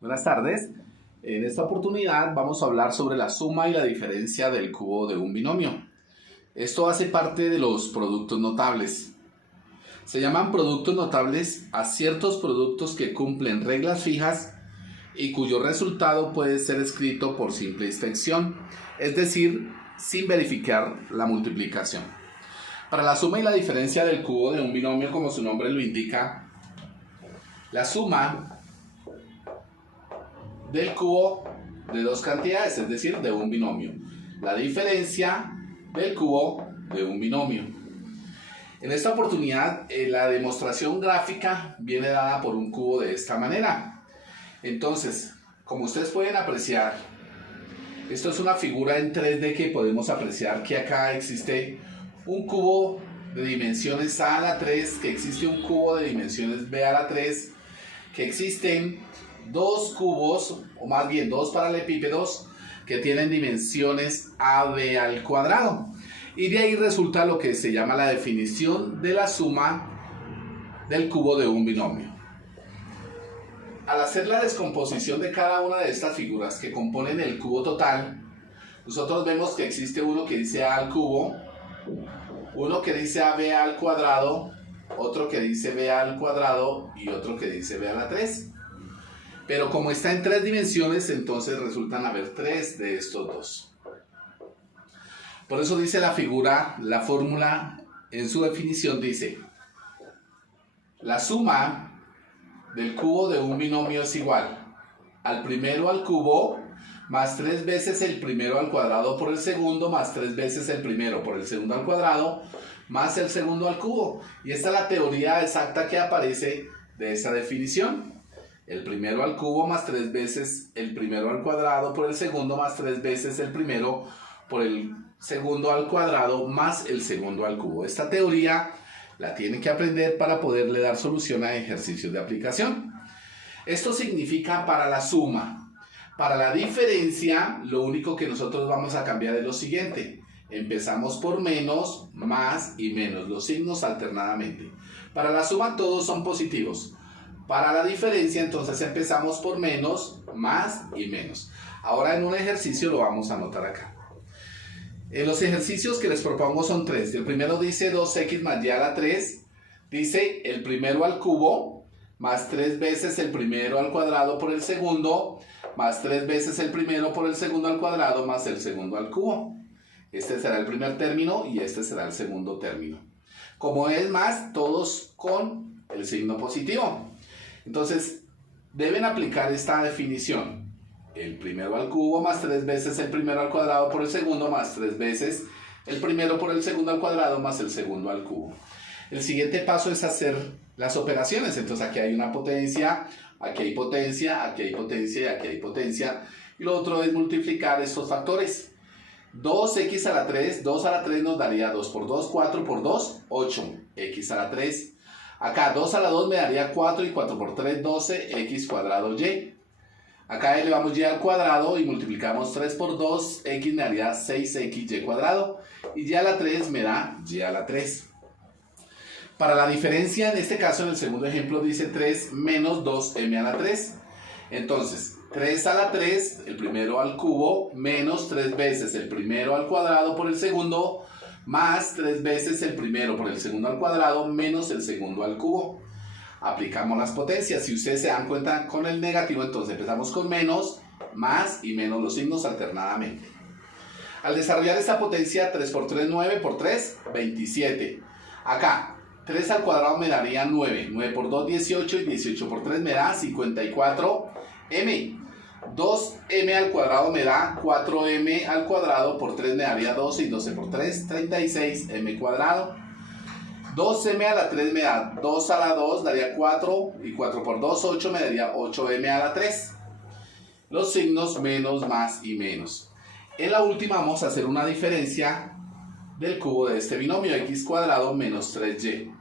Buenas tardes. En esta oportunidad vamos a hablar sobre la suma y la diferencia del cubo de un binomio. Esto hace parte de los productos notables. Se llaman productos notables a ciertos productos que cumplen reglas fijas y cuyo resultado puede ser escrito por simple inspección, es decir, sin verificar la multiplicación. Para la suma y la diferencia del cubo de un binomio, como su nombre lo indica, la suma del cubo de dos cantidades, es decir, de un binomio. La diferencia del cubo de un binomio. En esta oportunidad, la demostración gráfica viene dada por un cubo de esta manera. Entonces, como ustedes pueden apreciar, esto es una figura en 3D que podemos apreciar que acá existe un cubo de dimensiones A a la 3, que existe un cubo de dimensiones B a la 3, que existen dos cubos, o más bien dos paralelepípedos, que tienen dimensiones AB al cuadrado. Y de ahí resulta lo que se llama la definición de la suma del cubo de un binomio. Al hacer la descomposición de cada una de estas figuras que componen el cubo total, nosotros vemos que existe uno que dice A al cubo, uno que dice AB al cuadrado, otro que dice B al cuadrado y otro que dice B a la 3. Pero como está en 3 dimensiones, entonces resultan haber 3 de estos dos. Por eso dice la figura, la fórmula en su definición dice: la suma del cubo de un binomio es igual al primero al cubo más 3 veces el primero al cuadrado por el segundo más 3 veces el primero por el segundo al cuadrado más el segundo al cubo. Y esta es la teoría exacta que aparece de esa definición. El primero al cubo más 3 veces el primero al cuadrado por el segundo más 3 veces el primero por el segundo al cuadrado más el segundo al cubo. Esta teoría la tienen que aprender para poderle dar solución a ejercicios de aplicación. Esto significa para la suma. Para la diferencia, lo único que nosotros vamos a cambiar es lo siguiente. Empezamos por menos, más y menos, los signos alternadamente. Para la suma todos son positivos. Para la diferencia, entonces empezamos por menos, más y menos. Ahora en un ejercicio lo vamos a anotar acá. Los ejercicios que les propongo son 3. El primero dice 2x más y a la 3. Dice el primero al cubo más 3 veces el primero al cuadrado por el segundo más 3 veces el primero por el segundo al cuadrado más el segundo al cubo. Este será el primer término y este será el segundo término. Como es más, todos con el signo positivo. Entonces, deben aplicar esta definición. El primero al cubo más 3 veces el primero al cuadrado por el segundo más 3 veces el primero por el segundo al cuadrado más el segundo al cubo. El siguiente paso es hacer las operaciones. Entonces aquí hay una potencia, aquí hay potencia, aquí hay potencia y aquí hay potencia. Y lo otro es multiplicar estos factores. 2x a la 3, 2 a la 3 nos daría 2 por 2, 4 por 2, 8. X a la 3. Acá 2 a la 2 me daría 4 y 4 por 3, 12, x cuadrado y. Acá elevamos y al cuadrado y multiplicamos 3 por 2, x me daría 6xy cuadrado. Y y a la 3 me da y a la 3. Para la diferencia, en este caso, en el segundo ejemplo, dice 3 menos 2m a la 3. Entonces, 3 a la 3, el primero al cubo, menos 3 veces el primero al cuadrado por el segundo, más 3 veces el primero por el segundo al cuadrado, menos el segundo al cubo. Aplicamos las potencias. Si ustedes se dan cuenta con el negativo, entonces empezamos con menos, más y menos los signos alternadamente. Al desarrollar esta potencia, 3 por 3, 9 por 3, 27. Acá, 3 al cuadrado me daría 9. 9 por 2, 18 y 18 por 3 me da 54m. 2m al cuadrado me da 4m al cuadrado por 3 me daría 12 y 12 por 3, 36m cuadrado. 2m a la 3 me da 2 a la 2, daría 4 y 4 por 2, 8 me daría 8m a la 3. Los signos menos, más y menos. En la última vamos a hacer una diferencia del cubo de este binomio, x cuadrado menos 3y.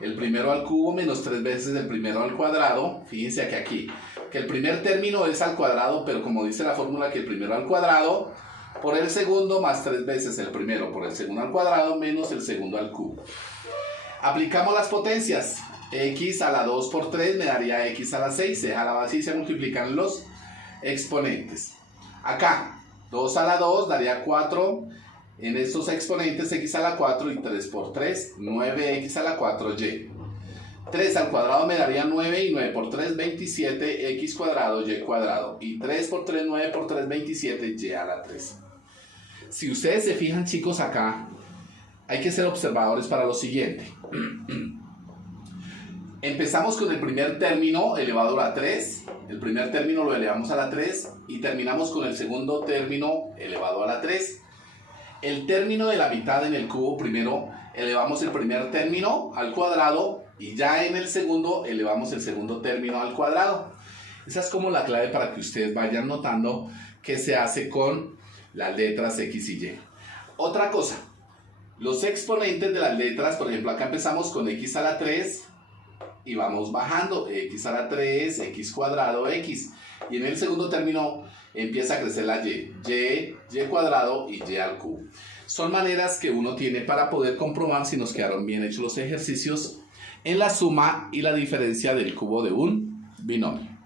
El primero al cubo menos 3 veces el primero al cuadrado. Fíjense que aquí, que el primer término es al cuadrado, pero como dice la fórmula que el primero al cuadrado por el segundo más 3 veces el primero por el segundo al cuadrado menos el segundo al cubo. Aplicamos las potencias. X a la 2 por 3 me daría X a la 6. Se deja la base y se multiplican los exponentes. Acá, 2 a la 2 daría 4. En estos exponentes, X a la 4 y 3 por 3, 9X a la 4Y. 3 al cuadrado me daría 9 y 9 por 3, 27, X cuadrado, Y cuadrado. Y 3 por 3, 9 por 3, 27, Y a la 3. Si ustedes se fijan, chicos, acá hay que ser observadores para lo siguiente. Empezamos con el primer término elevado a la 3. El primer término lo elevamos a la 3 y terminamos con el segundo término elevado a la 3. El término de la mitad en el cubo, primero elevamos el primer término al cuadrado y ya en el segundo elevamos el segundo término al cuadrado. Esa es como la clave para que ustedes vayan notando qué se hace con las letras X y Y. Otra cosa, los exponentes de las letras, por ejemplo, acá empezamos con X a la 3 y vamos bajando, X a la 3, X cuadrado, X. Y en el segundo término empieza a crecer la Y, Y cuadrado y Y al cubo. Son maneras que uno tiene para poder comprobar si nos quedaron bien hechos los ejercicios en la suma y la diferencia del cubo de un binomio.